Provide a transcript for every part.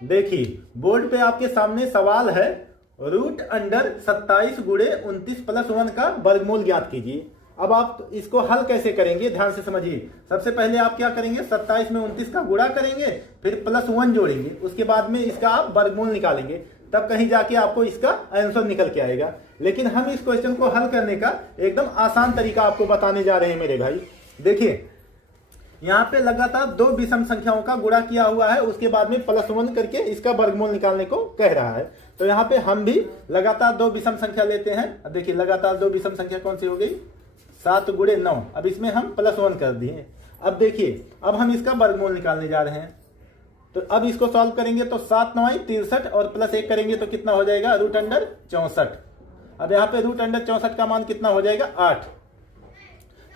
देखिए बोर्ड पे आपके सामने सवाल है, रूट अंडर 27 गुणे 29 प्लस 1 का वर्गमूल ज्ञात कीजिए। अब आप इसको हल कैसे करेंगे, ध्यान से समझिए। सबसे पहले आप क्या करेंगे, 27 में 29 का गुणा करेंगे, फिर प्लस 1 जोड़ेंगे, उसके बाद में इसका आप वर्गमूल निकालेंगे, तब कहीं जाके आपको इसका आंसर निकल के आएगा। लेकिन हम इस क्वेश्चन को हल करने का एकदम आसान तरीका आपको बताने जा रहे हैं मेरे भाई। देखिए यहाँ पे लगातार दो विषम संख्याओं का गुणा किया हुआ है, उसके बाद में प्लस 1 करके इसका वर्गमूल निकालने को कह रहा है। तो यहाँ पे हम भी लगातार दो विषम संख्या लेते हैं। अब देखिए लगातार दो विषम संख्या कौन सी हो गई, 7 गुणे 9। अब इसमें हम प्लस 1 कर दिए। अब देखिए अब हम इसका वर्गमूल निकालने जा रहे हैं। तो अब इसको सॉल्व करेंगे तो 7 9 63 और प्लस 1 करेंगे तो कितना हो जाएगा, रूट अंडर 64। अब यहाँ पे रूट अंडर 64 का मान कितना हो जाएगा, 8।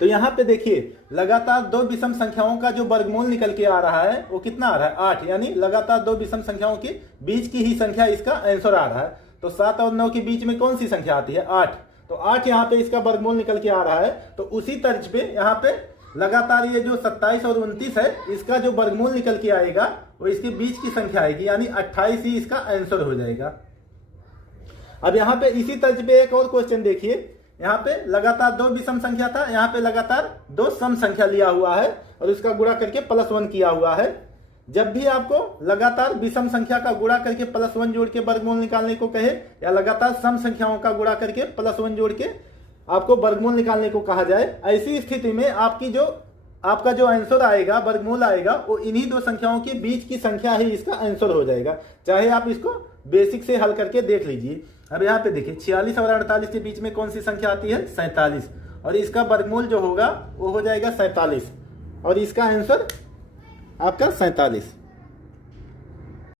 तो यहाँ पे देखिए लगातार दो विषम संख्याओं का जो वर्गमूल निकल के आ रहा है वो कितना आ रहा है, 8। यानी लगातार दो विषम संख्याओं के बीच की ही संख्या इसका आंसर आ रहा है। तो 7 और 9 के बीच में कौन सी संख्या आती है, 8। तो 8 यहाँ पे इसका वर्गमूल निकल के आ रहा है। तो उसी तर्ज पे यहाँ पे लगातार ये जो 27 और 29 है, इसका जो वर्गमूल निकल के आएगा वो इसके बीच की संख्या आएगी, यानी 28 ही इसका आंसर हो जाएगा। अब यहाँ पे इसी तर्ज पे एक और क्वेश्चन देखिए। यहाँ पे लगातार दो विषम संख्या था, यहाँ पे लगातार दो सम संख्या लिया हुआ है और उसका गुणा करके प्लस 1 किया हुआ है। जब भी आपको लगातार विषम संख्या का गुणा करके प्लस 1 जोड़ के वर्गमूल निकालने को कहे, या लगातार सम संख्याओं का गुणा करके प्लस 1 जोड़ के आपको वर्गमूल निकालने को कहा जाए, ऐसी स्थिति में आपका जो आंसर आएगा, वर्गमूल आएगा, वो इन्हीं दो संख्याओं के बीच की संख्या ही इसका आंसर हो जाएगा। चाहे आप इसको बेसिक से हल करके देख लीजिए। अब यहाँ पे देखिए 46 और 48 के बीच में कौन सी संख्या आती है, 47, और इसका वर्गमूल जो होगा वो हो जाएगा 47, और इसका आंसर आपका 47।